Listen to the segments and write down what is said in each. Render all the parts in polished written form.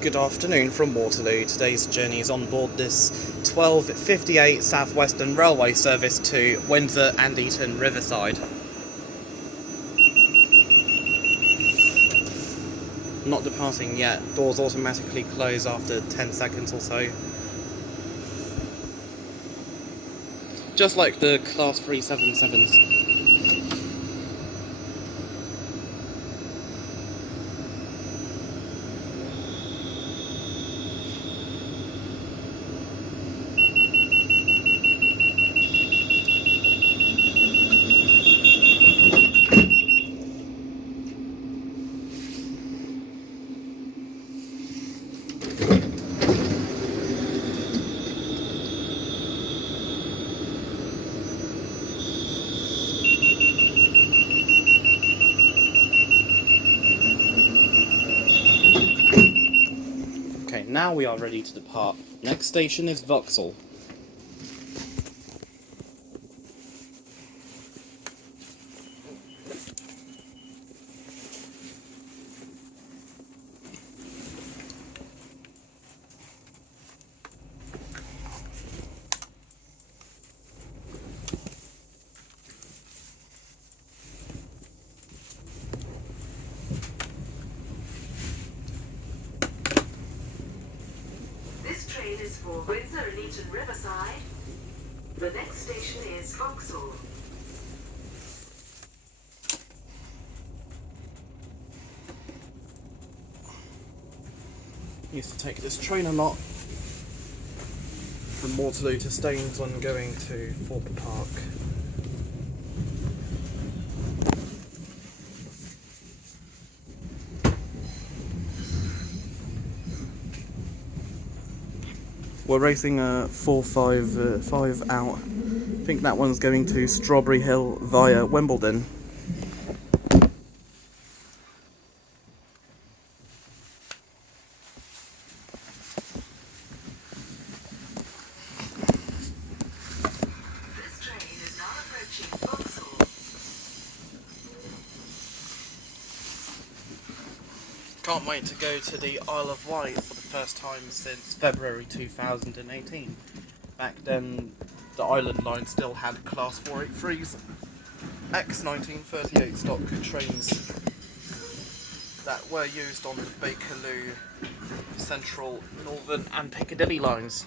Good afternoon from Waterloo. Today's journey is on board this 12:58 South Western Railway service to Windsor and Eton Riverside. Not departing yet. Doors automatically close after 10 seconds or so. Just like the Class 377s. Okay, now we are ready to depart. Next station is Vauxhall. Is for Windsor and Eton Riverside. The next station is Vauxhall. Used to take this train a lot from Waterloo to Staines when going to Thorpe Park. We're racing a 4-5 out. I think that one's going to Strawberry Hill via Wimbledon. This train is now approaching Vauxhall. Can't wait to go to the Isle of Wight for the first time since February 2018. Back then, the Island Line still had Class 483s, ex-1938 stock trains that were used on the Bakerloo, Central, Northern and Piccadilly lines.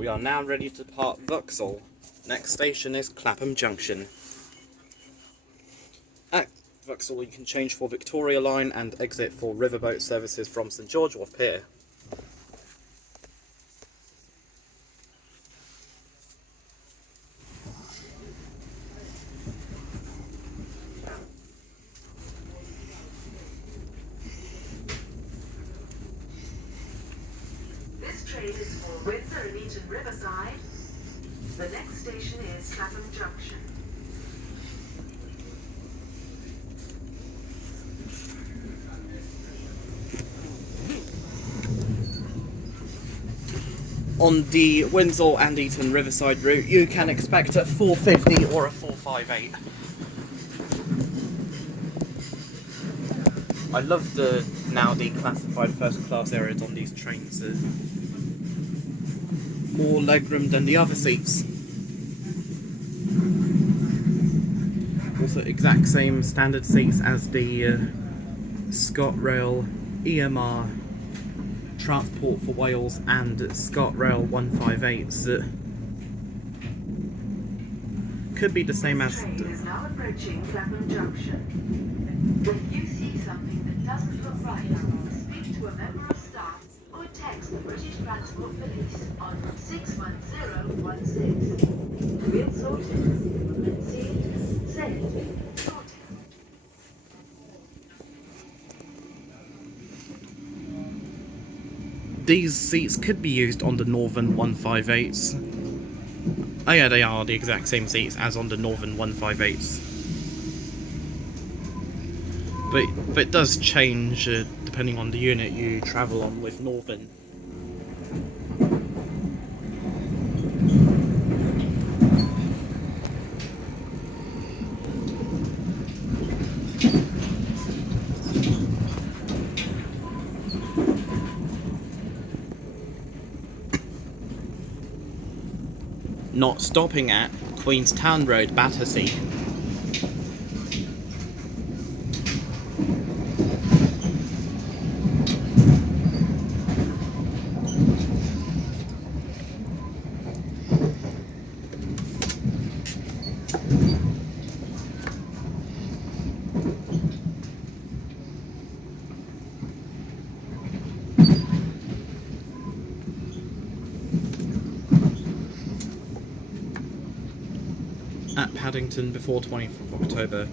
We are now ready to depart Vauxhall. Next station is Clapham Junction. At Vauxhall you can change for Victoria Line and exit for Riverboat services from St George Wharf Pier. This train is for Windsor Eton Riverside. The next station is Clapham Junction. On the Windsor and Eton Riverside route you can expect a 450 or a 458. I love the now declassified first class areas on these trains. More legroom than the other seats. Also exact same standard seats as the ScotRail EMR Transport for Wales and ScotRail 158s. Could be the same as... The train is now approaching Clapham Junction. If you see something that doesn't look right, speak to a member of staff or text the British Transport Police on 61016. We'll sort it. Let's see. Say, sort it. These seats could be used on the Northern 158s. Oh yeah, they are the exact same seats as on the Northern 158s. But it does change depending on the unit you travel on with Northern. Not stopping at Queenstown Road, Battersea. At Paddington before 24th of October.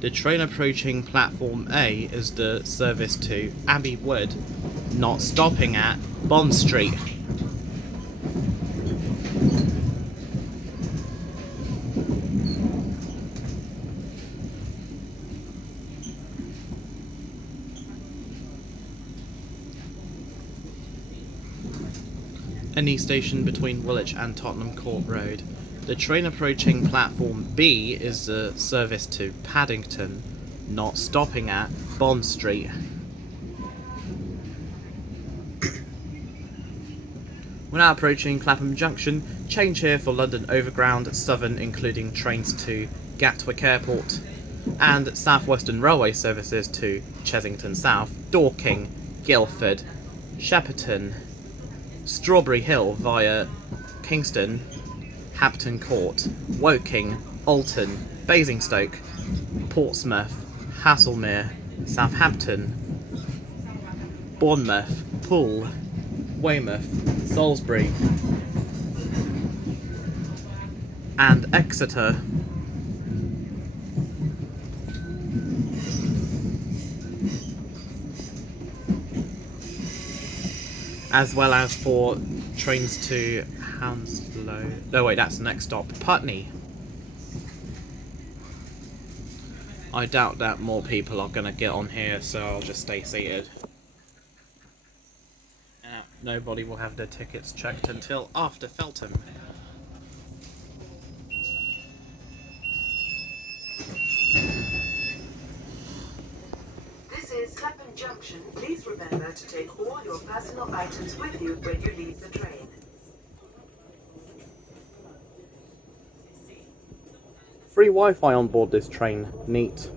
The train approaching platform A is the service to Abbey Wood, not stopping at Bond Street. Any station between Woolwich and Tottenham Court Road. The train approaching platform B is the service to Paddington, not stopping at Bond Street. We're now approaching Clapham Junction. Change here for London Overground, Southern including trains to Gatwick Airport, and Southwestern Railway services to Chessington South, Dorking, Guildford, Shepperton, Strawberry Hill via Kingston, Hampton Court, Woking, Alton, Basingstoke, Portsmouth, Haslemere, Southampton, Bournemouth, Poole, Weymouth, Salisbury, and Exeter. As well as for trains to Hounslow. No, wait, that's the next stop. Putney. I doubt that more people are going to get on here, so I'll just stay seated. Nobody will have their tickets checked until after Feltham. This is Clapham Junction. Please remember to take all your personal items with you when you leave the train. Free Wi-Fi on board this train. Neat.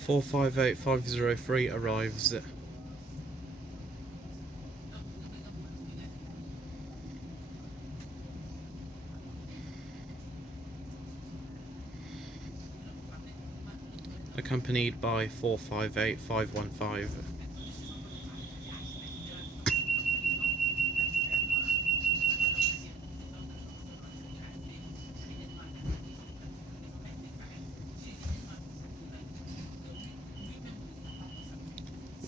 458503 arrives. Accompanied by 458515.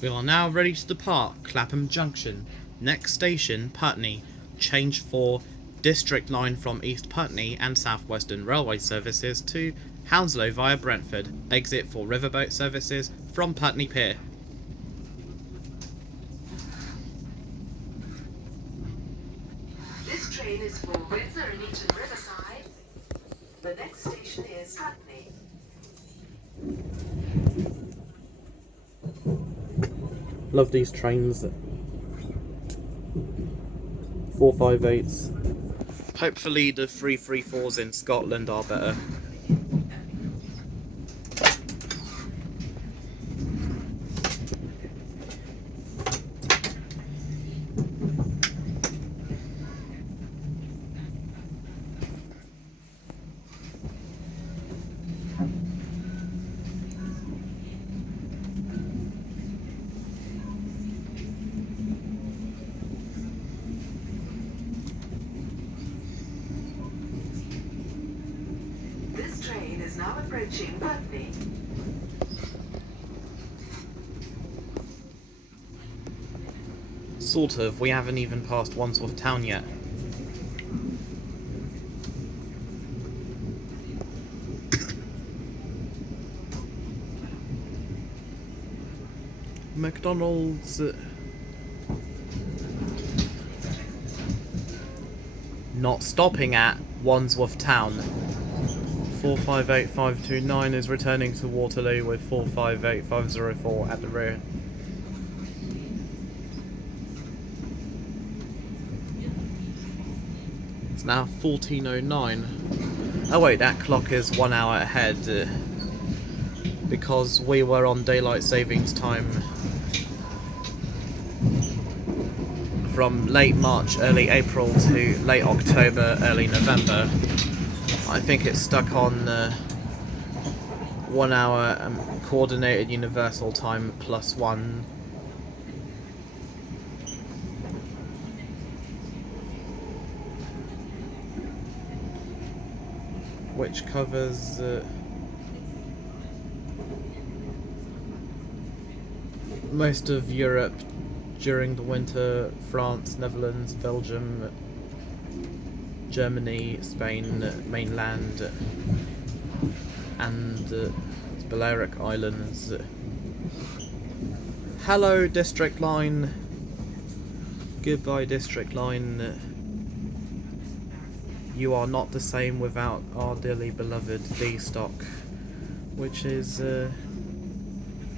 We are now ready to depart Clapham Junction. Next station, Putney. Change for District Line from East Putney and South Western Railway services to Hounslow via Brentford. Exit for Riverboat services from Putney Pier. This train is for Windsor Eton Riverside. The next station is Putney. Love these trains. 458s. Hopefully the 334s in Scotland are better. This train is now approaching Putney. Sort of, we haven't even passed Wandsworth Town yet. McDonald's. Not stopping at Wandsworth Town. 458529 is returning to Waterloo with 458504 at the rear. It's now 1409. Oh wait, that clock is 1 hour ahead because we were on daylight savings time from late March, early April to late October, early November. I think it's stuck on 1 hour coordinated universal time plus 1. Which covers most of Europe during the winter: France, Netherlands, Belgium, Germany, Spain, mainland, and Balearic Islands. Hello, District Line. Goodbye, District Line. You are not the same without our dearly beloved D-Stock, which is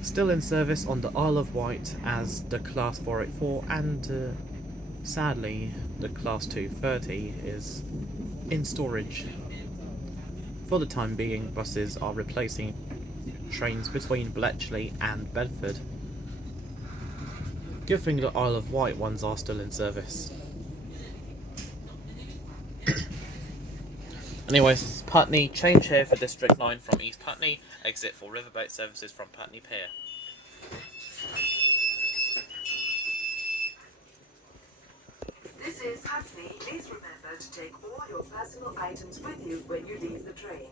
still in service on the Isle of Wight as the Class 484, and sadly the Class 230 is in storage. For the time being, buses are replacing trains between Bletchley and Bedford. Good thing the Isle of Wight ones are still in service. Anyways, this is Putney. Change here for District 9 from East Putney. Exit for Riverboat services from Putney Pier. This is Putney. Please remember to take all your personal items with you when you leave the train.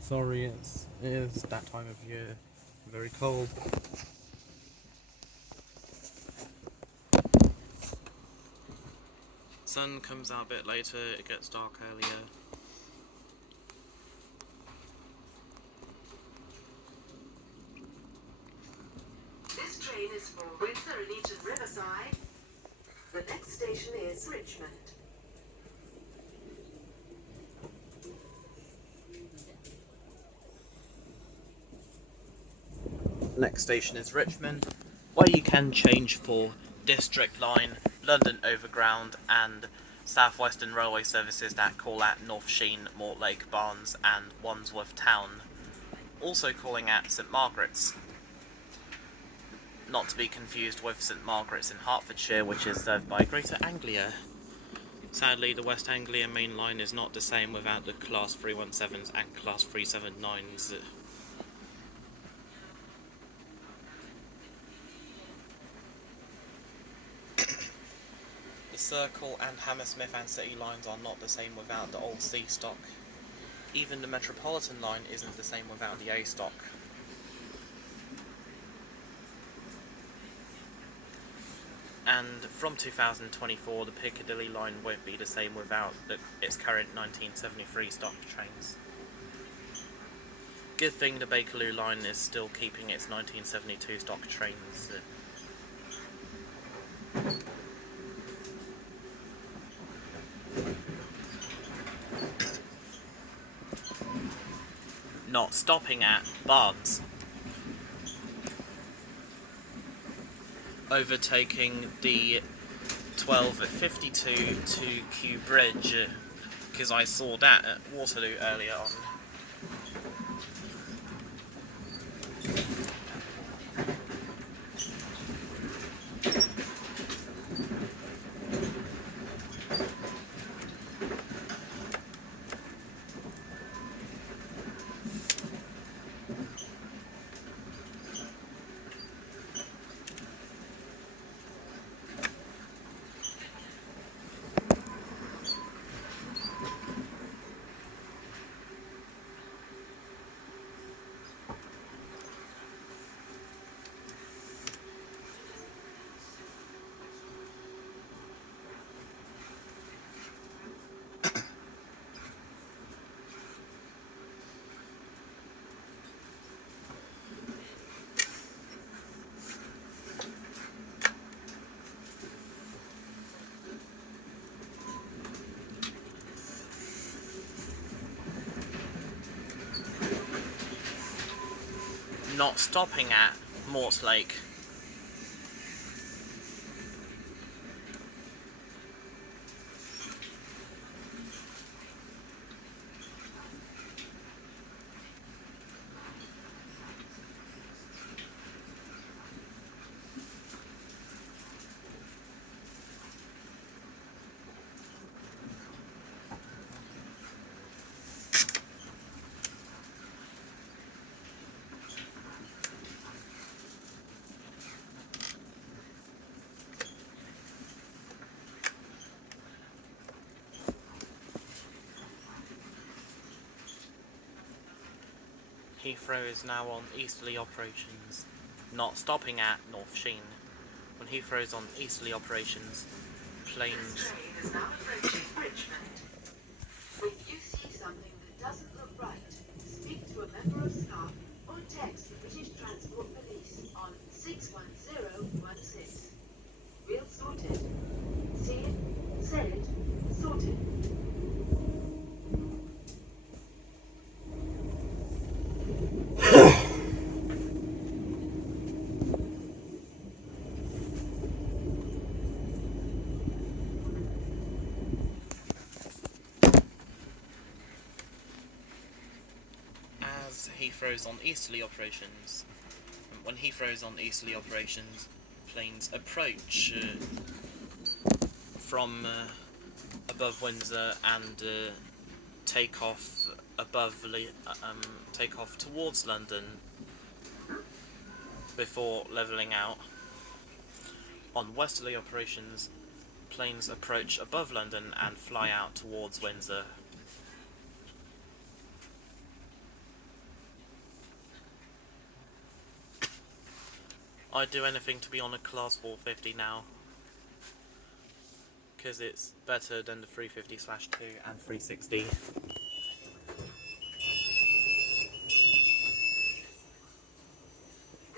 Sorry, it is that time of year. Very cold. Sun comes out a bit later, it gets dark earlier. is for Windsor Eton Riverside. The next station is Richmond. Next station is Richmond, where you can change for District Line, London Overground and Southeastern railway services that call at North Sheen, Mortlake, Barnes and Wandsworth Town. Also calling at St Margarets. Not to be confused with St Margaret's in Hertfordshire, which is served by Greater Anglia. Sadly, the West Anglia main line is not the same without the Class 317s and Class 379s. The Circle and Hammersmith and City lines are not the same without the old C stock. Even the Metropolitan line isn't the same without the A stock. And from 2024, the Piccadilly line won't be the same without its current 1973 stock trains. Good thing the Bakerloo line is still keeping its 1972 stock trains. Not stopping at Barnes. Overtaking the 12:52 to Kew Bridge, because I saw that at Waterloo earlier on. Not stopping at Mortlake. Heathrow is now on easterly operations, not stopping at North Sheen. When Heathrow is on easterly operations, planes... This train is now approaching Richmond. If you see something that doesn't look right, speak to a member of staff or text the British Transport Police on 61016. We'll sort it. See it, say it, sort it. Heathrow's on easterly operations. When Heathrow's on easterly operations, planes approach from above Windsor and take off towards London before levelling out. On westerly operations, planes approach above London and fly out towards Windsor. I'd do anything to be on a class 450 now, because it's better than the 350/2 and 360.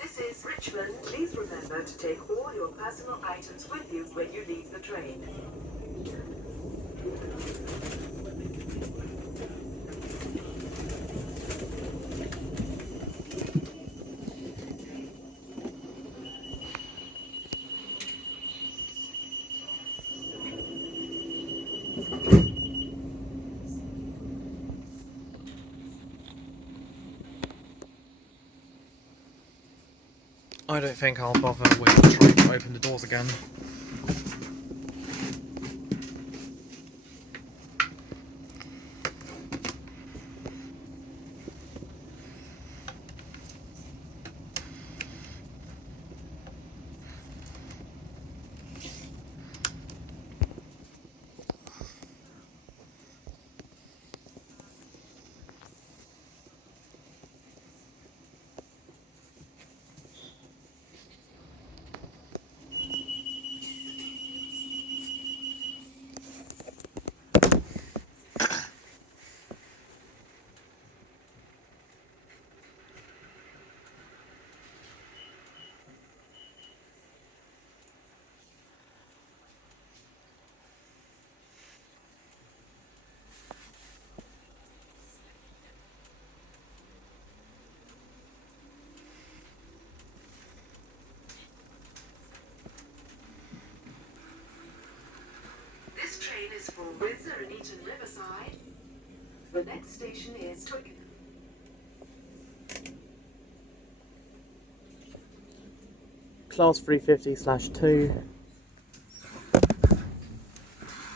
This is Richmond. Richmond, please remember to take all your personal items with you when you leave the train. I don't think I'll bother with trying to open the doors again. This train is for Windsor Eton Riverside. The next station is Twickenham. Class 350/2.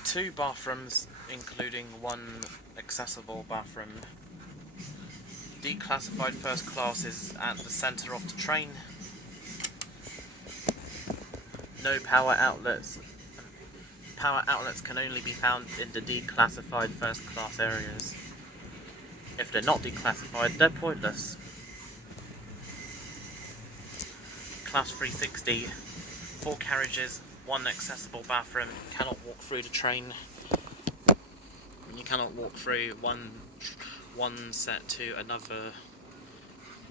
2 bathrooms, including 1 accessible bathroom. Declassified first class is at the centre of the train. No power outlets. Power outlets can only be found in the declassified first class areas. If they're not declassified, they're pointless. Class 360, 4 carriages, 1 accessible bathroom. You cannot walk through the train. You cannot walk through one set to another.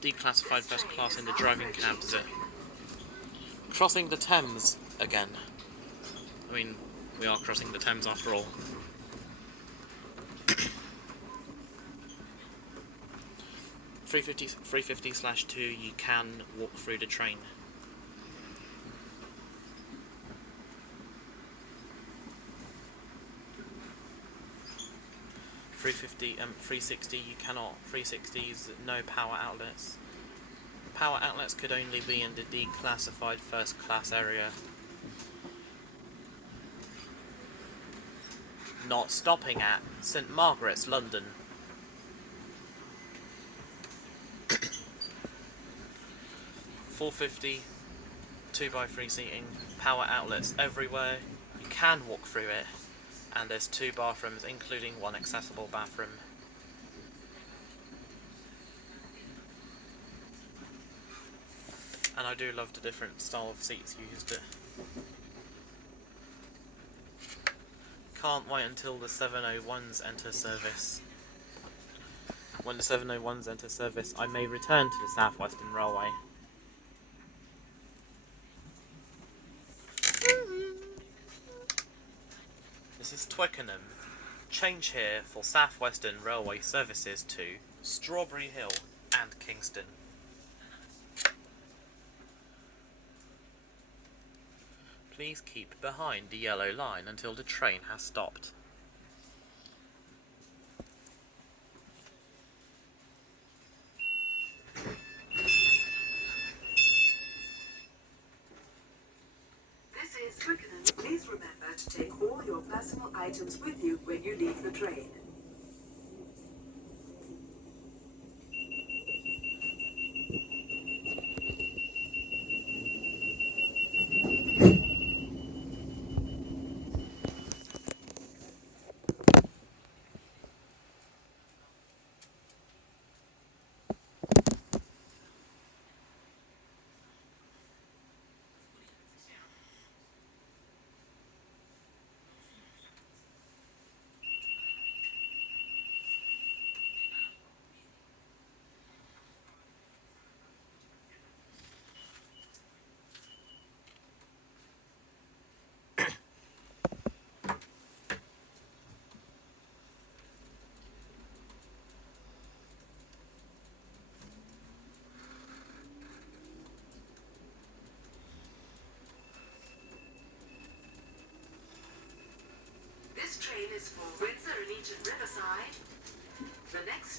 Declassified first class in the driving cabs. Crossing the Thames again. I mean, we are crossing the Thames after all. 350/2, you can walk through the train. 360, you cannot. 360s, no power outlets. Power outlets could only be in the declassified first class area. Not stopping at St Margarets, London. 450, 2x3 seating, power outlets everywhere. You can walk through it, and there's 2 bathrooms, including 1 accessible bathroom. And I do love the different style of seats used. Can't wait until the 701s enter service. When the 701s enter service, I may return to the Southeastern Railway. This is Twickenham. Change here for Southeastern Railway services to Strawberry Hill and Kingston. Please keep behind the yellow line until the train has stopped. This is Twickenham. Please remember to take all your personal items with you when you leave the train.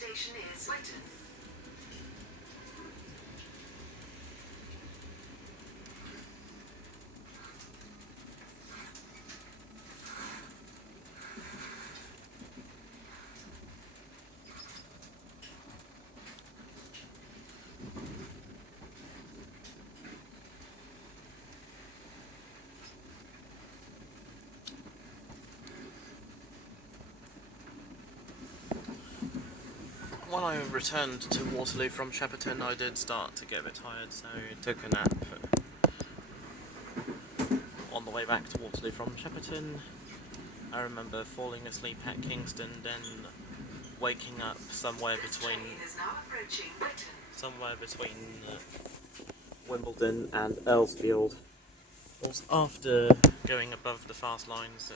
station is Whitton. When I returned to Waterloo from Shepperton, I did start to get a bit tired, so I took a nap. On the way back to Waterloo from Shepperton, I remember falling asleep at Kingston, then waking up somewhere between Wimbledon and Earlsfield. It was after going above the fast lines.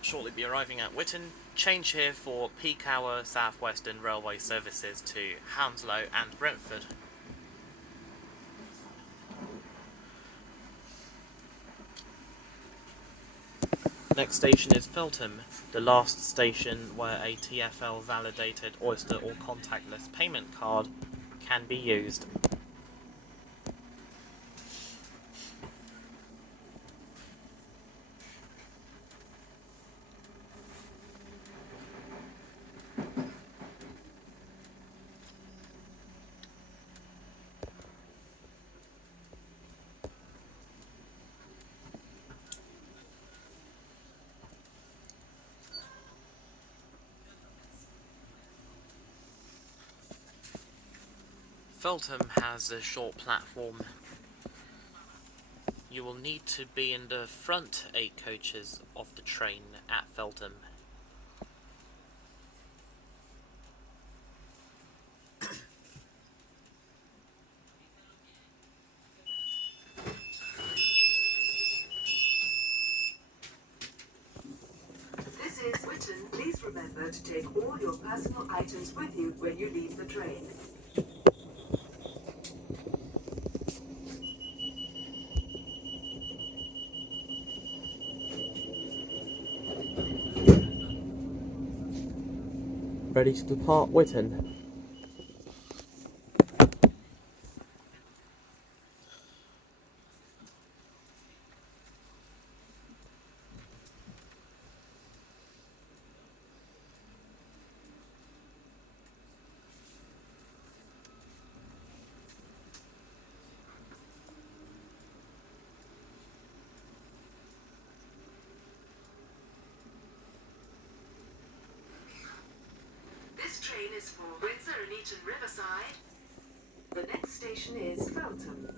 Shortly be arriving at Whitton. Change here for peak hour Southeastern railway services to Hounslow and Brentford. Next station is Feltham, the last station where a TfL validated Oyster or contactless payment card can be used. Feltham has a short platform. You will need to be in the front 8 coaches of the train at Feltham. This is Whitton. Please remember to take all your personal items with you when you leave the train. Ready to depart Whitton. This train is for Windsor Eton Riverside. The next station is Feltham.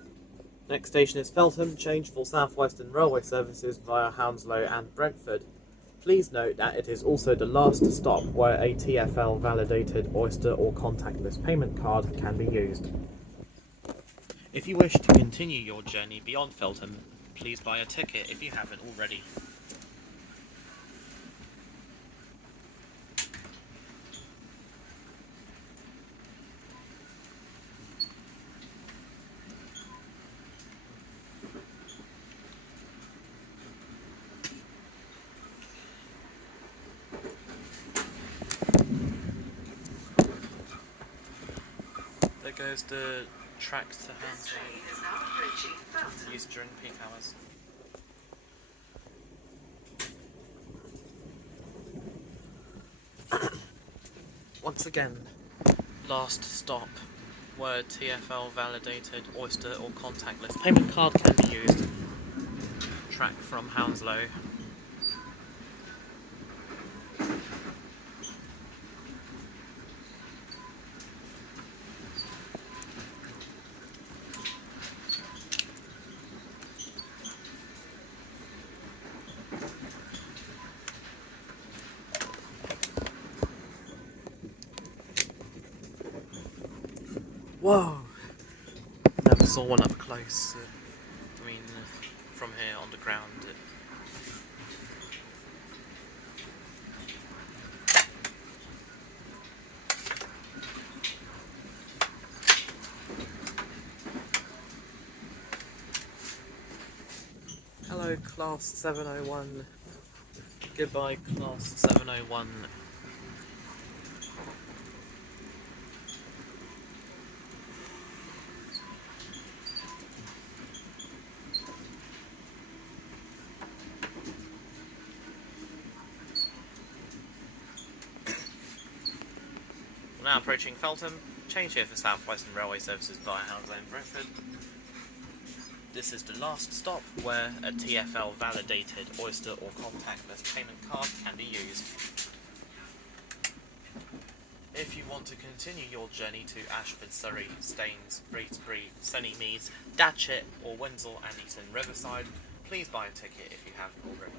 Next station is Feltham. Change for Southeastern railway services via Hounslow and Brentford. Please note that it is also the last stop where a TfL validated Oyster or contactless payment card can be used. If you wish to continue your journey beyond Feltham, please buy a ticket if you haven't already. There goes the track to Hounslow, used during peak hours. Once again, last stop where TfL validated Oyster or contactless payment card can be used. Track from Hounslow. Whoa! Never saw one up close. From here on the ground. Hello, Class 701. Goodbye, Class 701. Now approaching Feltham, change here for South Western Railway services via Hounslow and Brentford. This is the last stop where a TfL validated Oyster or Contactless payment card can be used. If you want to continue your journey to Ashford, Surrey, Staines, Wraysbury, Sunnymeads, Datchet or Windsor Eton Riverside, please buy a ticket if you haven't already.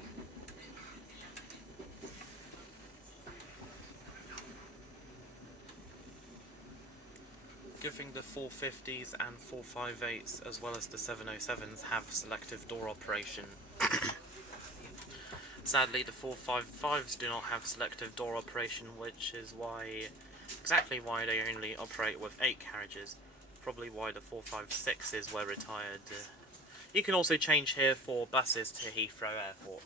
Good thing the 450s and 458s as well as the 707s have selective door operation. Sadly the 455s do not have selective door operation, which is exactly why they only operate with 8 carriages. Probably why the 456s were retired. You can also change here for buses to Heathrow Airport.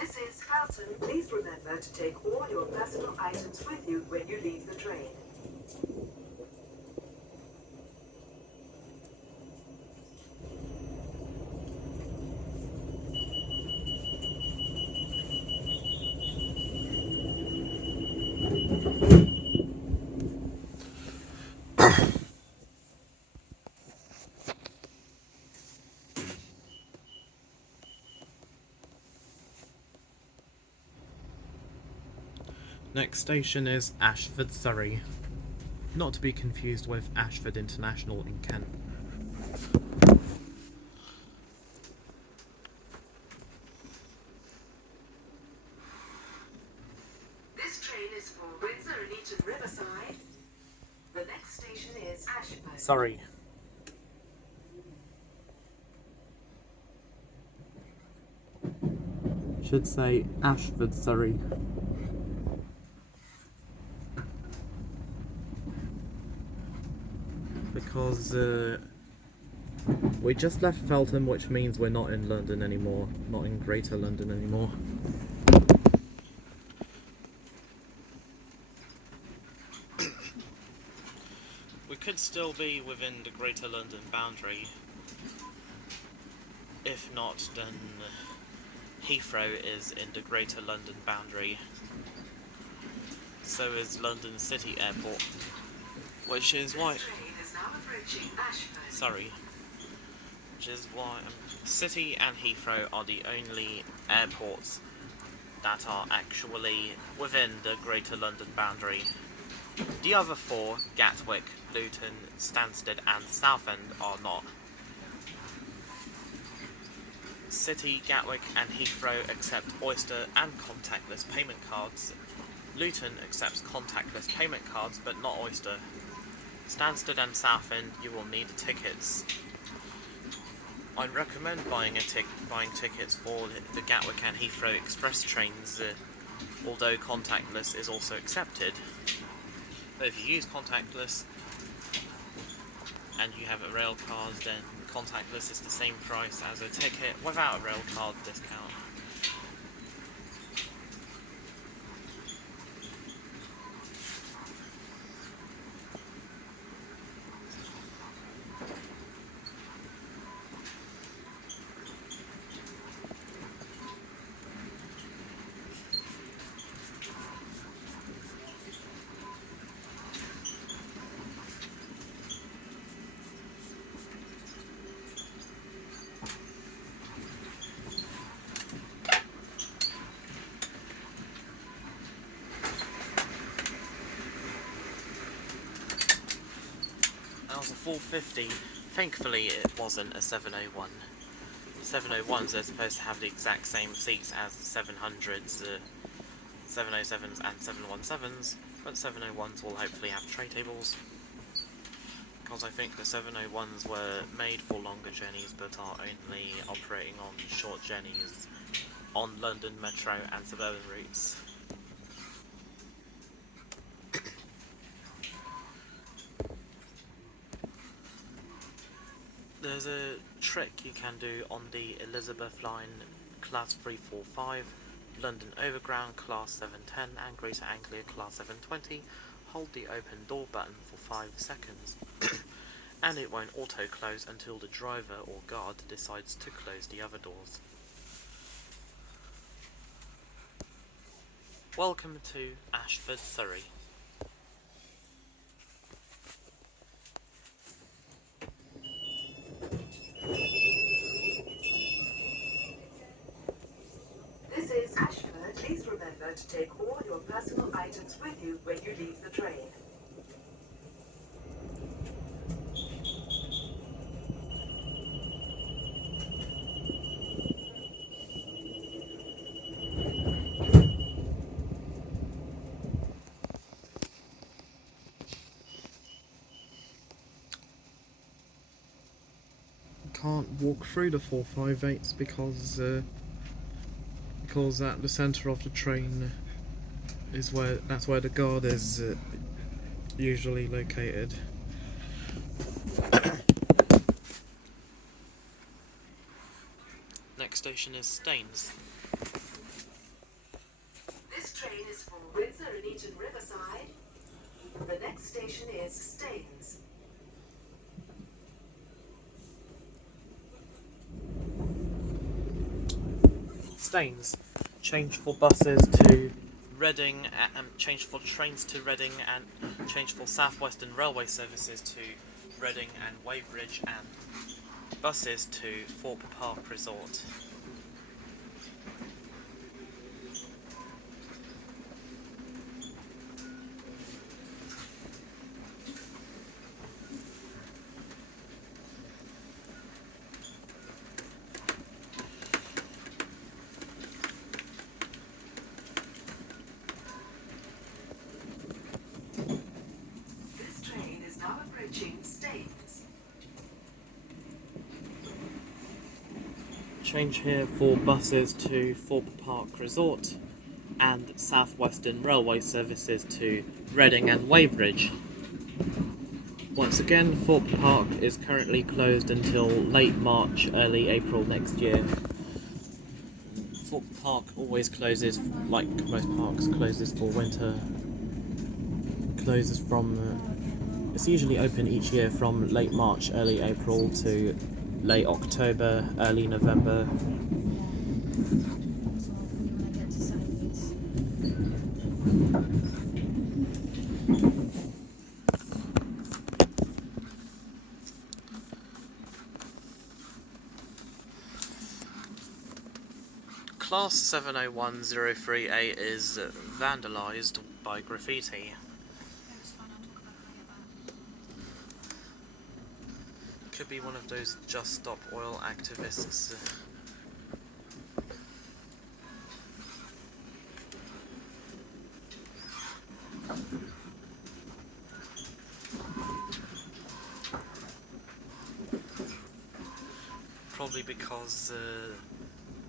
This is Feltham. Please remember to take all your personal items with you when you leave the train. Next station is Ashford, Surrey. Not to be confused with Ashford International in Kent. This train is for Windsor Eton Riverside. The next station is Ashford. Surrey. Should say Ashford, Surrey. Because we just left Feltham, which means we're not in London anymore, not in Greater London anymore. We could still be within the Greater London boundary. If not, then Heathrow is in the Greater London boundary. So is London City Airport, which is why... Sorry. Which is why City and Heathrow are the only airports that are actually within the Greater London boundary. The other 4, Gatwick, Luton, Stansted and Southend, are not. City, Gatwick and Heathrow accept Oyster and contactless payment cards. Luton accepts contactless payment cards but not Oyster. Stansted and Southend, you will need tickets. I'd recommend buying tickets for the Gatwick and Heathrow express trains, although contactless is also accepted. But if you use contactless and you have a rail card, then contactless is the same price as a ticket without a rail card discount. That was a 450. Thankfully it wasn't a 701. 701s are supposed to have the exact same seats as the 700s, 707s and 717s, but 701s will hopefully have tray tables. Because I think the 701s were made for longer journeys but are only operating on short journeys on London Metro and suburban routes. There's a trick you can do on the Elizabeth line class 345, London Overground class 710 and Greater Anglia class 720. Hold the open door button for 5 seconds and it won't auto close until the driver or guard decides to close the other doors. Welcome to Ashford, Surrey. This is Ashford. Please remember to take all your personal items with you when you leave the train. Can't walk through the 458s because at the centre of the train is where the guard is usually located. Next station is Staines. This train is for Windsor Eton Riverside. The next station is Staines. Staines. Change for buses to Reading, change for trains to Reading, and change for Southeastern railway services to Reading and Weybridge, and buses to Thorpe Park Resort. Change here for buses to Thorpe Park Resort and Southeastern railway services to Reading and Weybridge. Once again, Thorpe Park is currently closed until late March, early April next year. Thorpe Park always closes, like most parks, closes for winter. Closes from, it's usually open each year from late March, early April to late October, early November. Class 701038 is vandalised by graffiti. Could be one of those Just Stop Oil activists. Probably because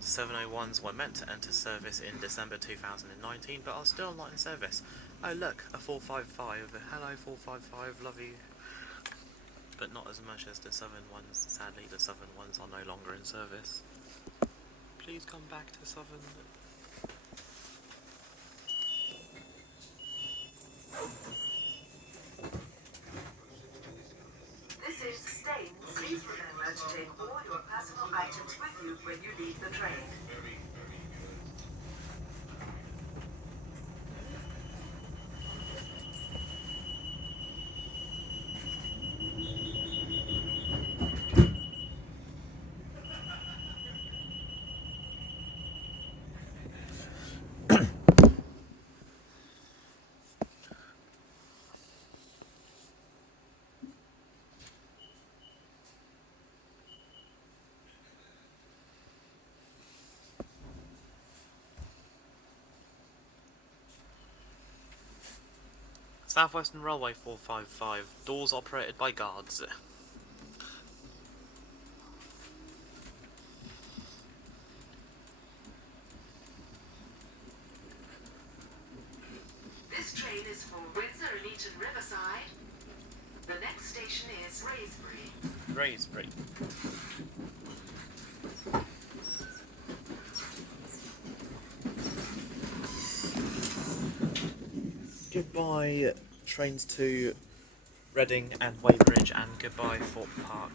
701s were meant to enter service in December 2019 but are still not in service. Oh look, a 455. Hello 455, love you. But not as much as the Southern ones. Sadly, the Southern ones are no longer in service. Please come back to Southern. This is Staines. Please remember to take all your personal items with you when you leave the train. Southwestern Railway 455. Doors operated by guards. This train is for Windsor Eton Riverside. The next station is Wraysbury. Wraysbury. Goodbye trains to Reading and Weybridge, and goodbye Thorpe Park.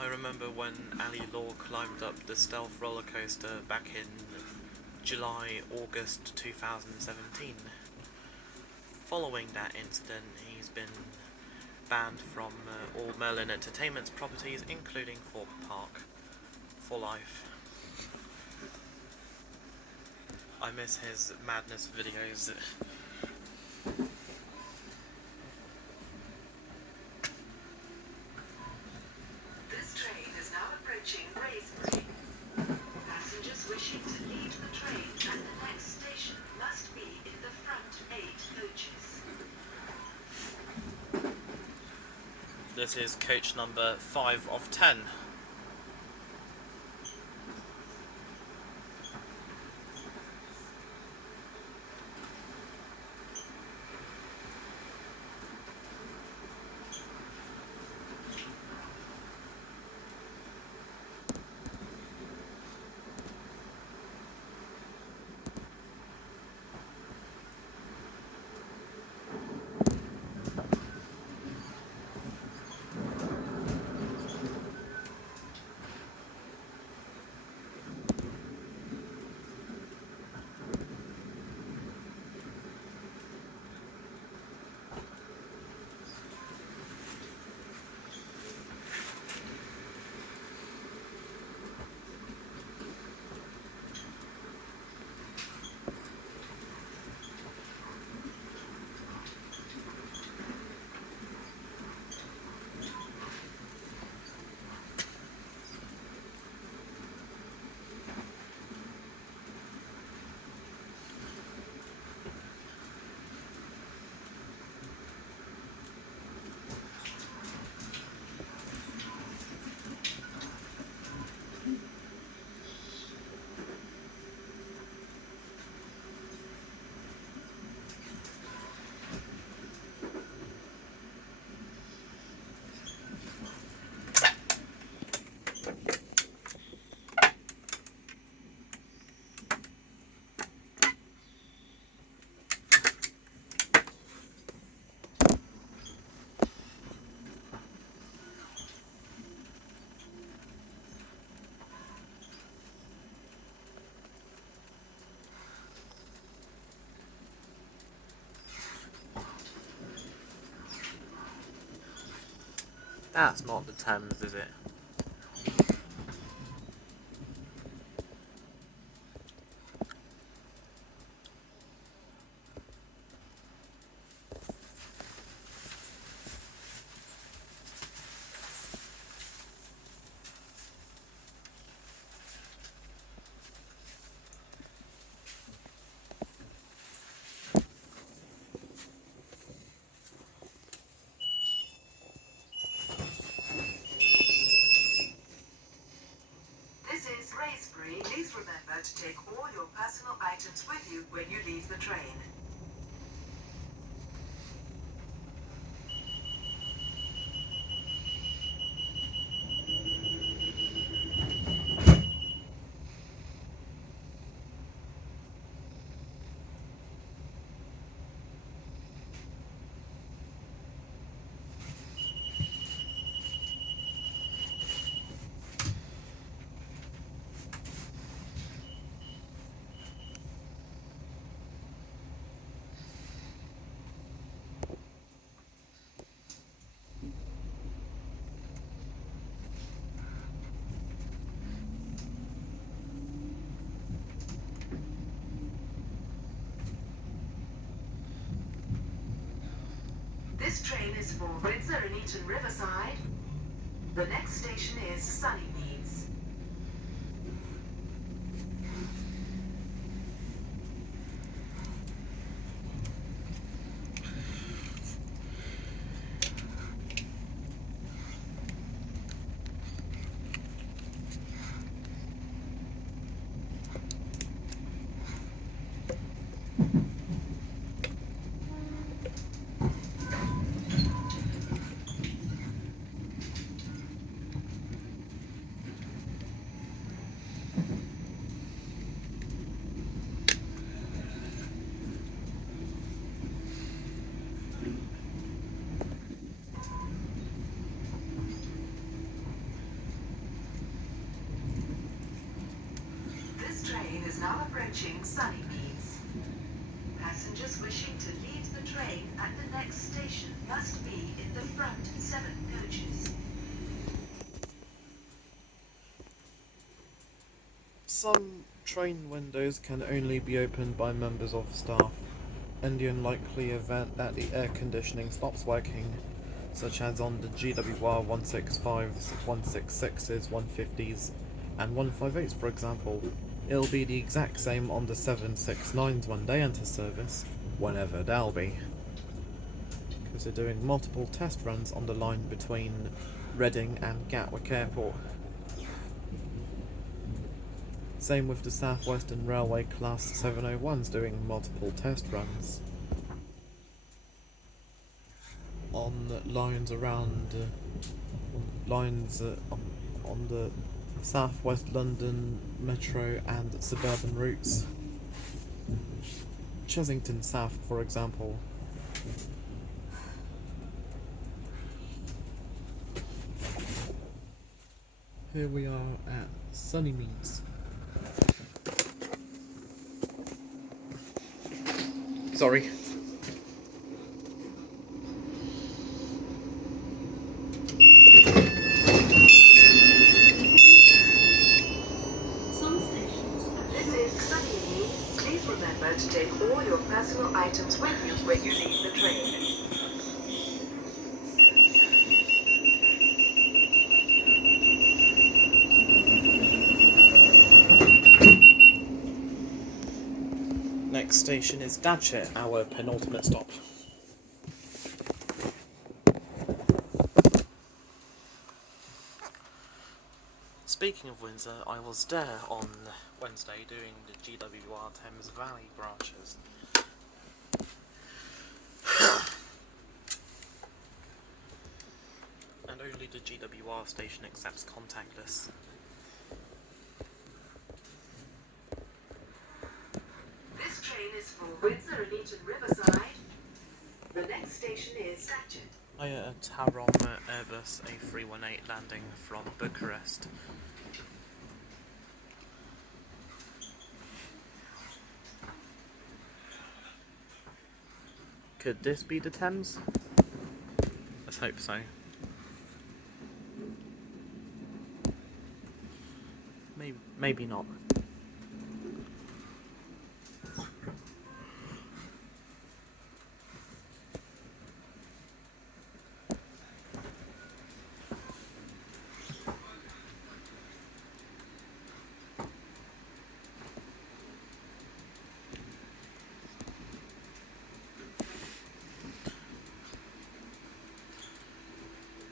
I remember when Ali Law climbed up the stealth roller coaster back in August 2017. Following that incident, he's been banned from all Merlin Entertainment's properties, including Thorpe Park, for life. I miss his madness videos. This train is now approaching Wraysbury. Passengers wishing to leave the train at the next station must be in the front 8 coaches. This is coach number 5 of 10. That's not the Thames, is it? Please remember to take all your personal items with you when you leave the train. This train is for Windsor and Eton Riverside. The next station is Sunnymeads. is now approaching Sunnymeads. Passengers wishing to leave the train at the next station must be in the front 7 coaches. Some train windows can only be opened by members of staff. In the unlikely event that the air conditioning stops working, such as on the GWR 165s, 166s, 150s, and 158s for example, it'll be the exact same on the 769s when they enter service, whenever they'll be. Because they're doing multiple test runs on the line between Reading and Gatwick Airport. Same with the Southwestern Railway Class 701s doing multiple test runs on lines around on the Southwest London Metro and suburban routes. Chessington South, for example. Here we are at Sunnymeads. Sorry. This is Sunnymeads. Please remember to take all your personal items with you when you leave the train. Next station is Datchet, our penultimate stop. Speaking of Windsor, I was there on Wednesday doing the GWR Thames Valley branches. And only the GWR station accepts contactless. This train is for Windsor Eton Riverside. The next station is Datchet. I a Tarom Airbus A318 landing from Bucharest. Could this be the Thames? Let's hope so. Maybe not.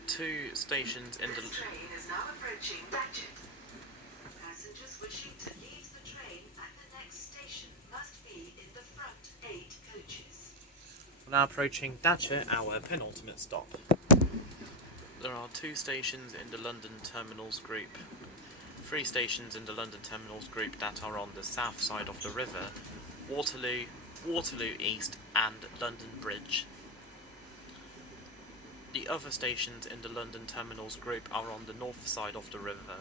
Two stations in the... This train is now approaching Datchet. Passengers wishing to leave the train at the next station must be in the front 8 coaches. We're now approaching Datchet, our penultimate stop. There are two stations in the London Terminals group. Three stations in the London Terminals group that are on the south side of the river: Waterloo, Waterloo East and London Bridge. The other stations in the London Terminals group are on the north side of the river.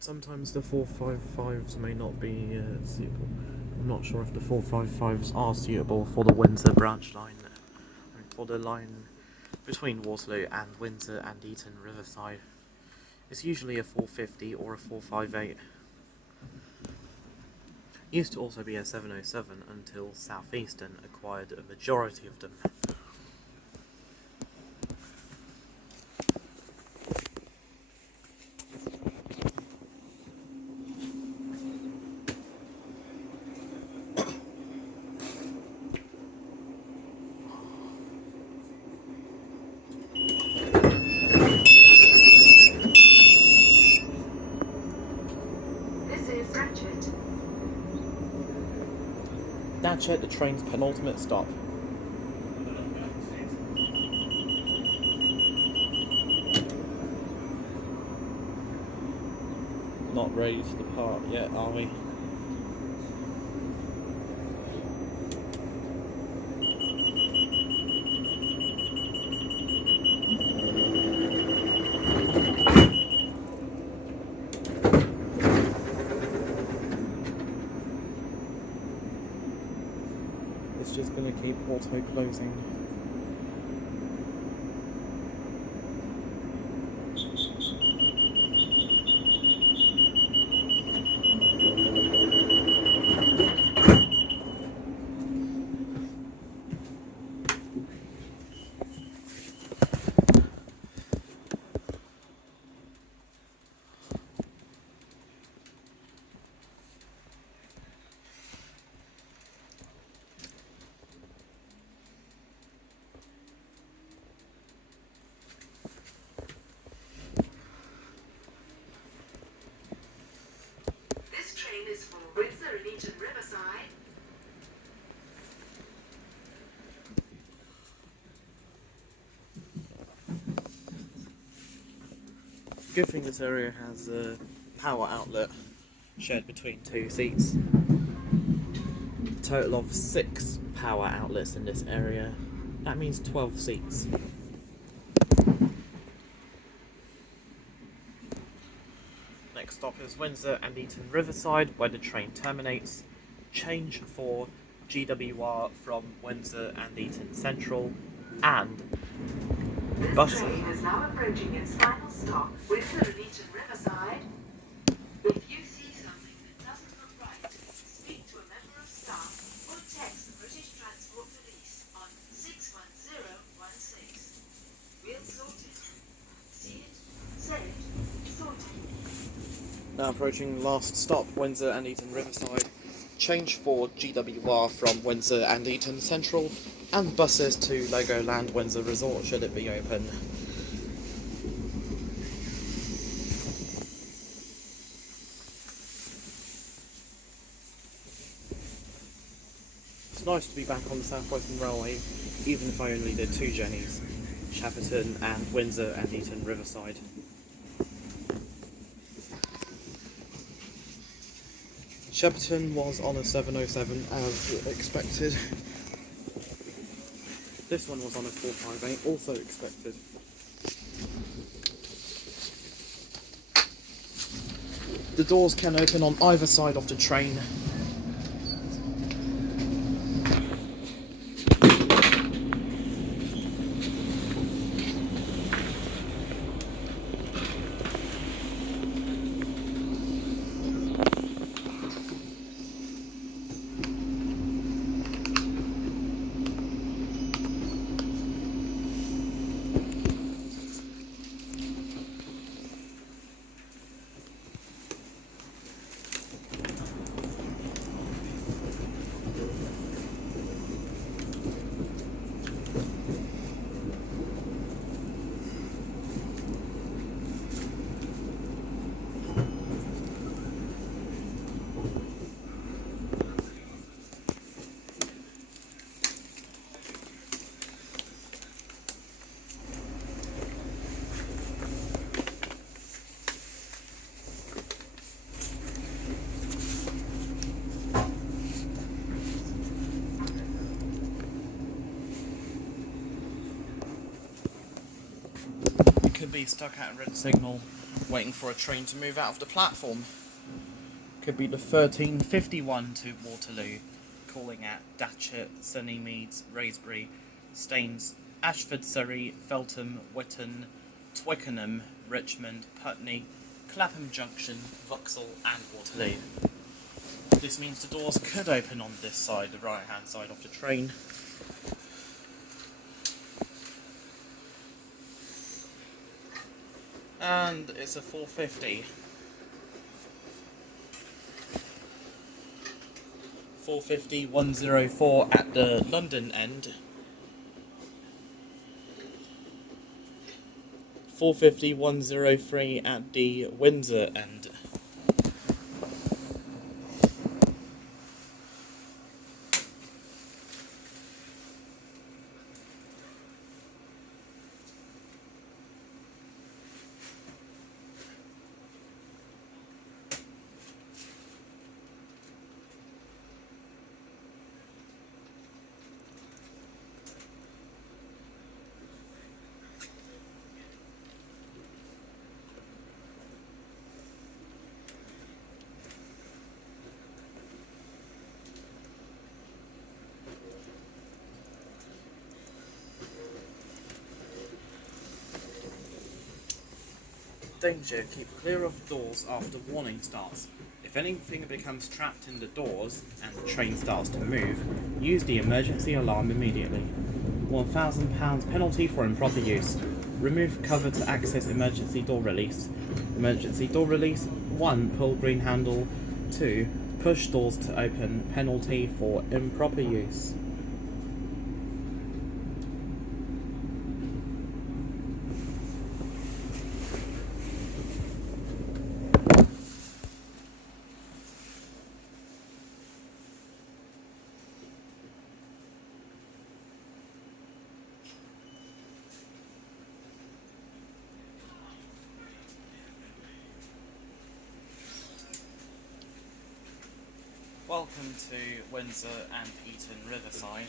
Sometimes the 455s may not be suitable. I'm not sure if the 455s are suitable for the Windsor branch line, and for the line between Waterloo and Windsor and Eton Riverside. It's usually a 450 or a 458. Used to also be a 707 until Southeastern acquired a majority of them. Datchet, the train's penultimate stop. not ready to depart yet, are we? It's just going to keep auto-closing. This train is for Windsor Eton Riverside. Good thing this area has a power outlet shared between two seats. A total of 6 power outlets in this area. That means 12 seats. Next stop is Windsor and Eton Riverside, where the train terminates. Change for GWR from Windsor and Eton Central, and This bus. train is now approaching its final stop, Windsor and Eton Riverside. If you see something that doesn't look right, speak to a member of staff or text the British Transport Police on 61016. We'll sort it. See it, say it, sort it. Now approaching last stop, Windsor and Eton Riverside. Change for GWR from Windsor and Eton Central, and buses to Legoland Windsor Resort should it be open. It's nice to be back on the South Western Railway, even if I only did 2 journeys, Shepperton and Windsor and Eton Riverside. Shepperton was on a 707 as expected. This one was on a 458, also expected. The doors can open on either side of the train. Could be stuck at a red signal, waiting for a train to move out of the platform. Could be the 1351 to Waterloo, calling at Datchet, Sunnymeads, Wraysbury, Staines, Ashford, Surrey, Feltham, Whitton, Twickenham, Richmond, Putney, Clapham Junction, Vauxhall and Waterloo. This means the doors could open on this side, the right hand side of the train. And it's a 450. 450 104 at the London end. 450 103 at the Windsor end. Danger, keep clear of doors after warning starts. If anything becomes trapped in the doors and the train starts to move, use the emergency alarm immediately. £1,000 penalty for improper use. Remove cover to access emergency door release. Emergency door release: 1. Pull green handle. 2. Push doors to open. Penalty for improper use. Welcome to Windsor and Eton Riverside.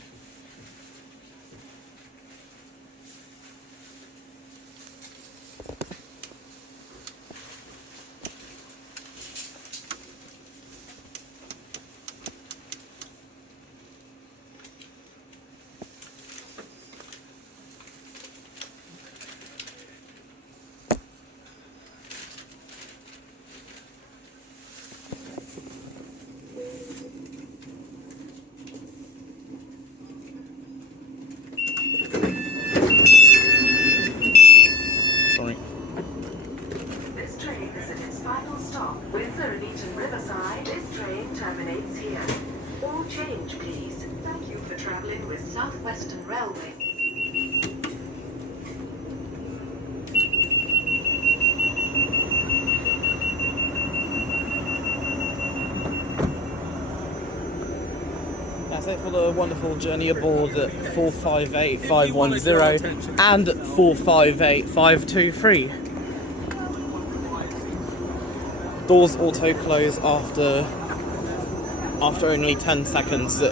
This train is at its final stop, Windsor and Eton Riverside. This train terminates here. All change, please. Thank you for travelling with Southeastern Railway. That's it for the wonderful journey aboard at 458510 and 458523. Doors auto close after only 10 seconds.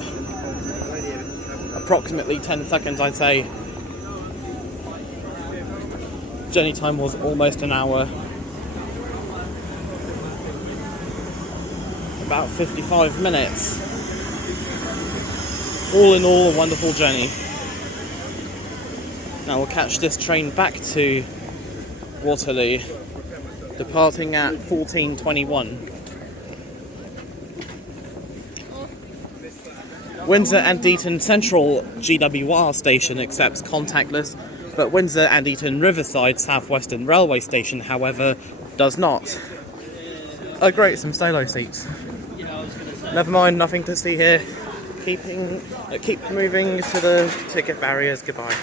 Approximately 10 seconds, I'd say. Journey time was almost an hour. About 55 minutes. All in all, a wonderful journey. Now we'll catch this train back to Waterloo, departing at 14:21. Windsor and Eton Central GWR station accepts contactless, but Windsor and Eton Riverside Southeastern Railway Station, however, does not. Oh great, some solo seats. Never mind, nothing to see here. Keep moving to the ticket barriers. Goodbye.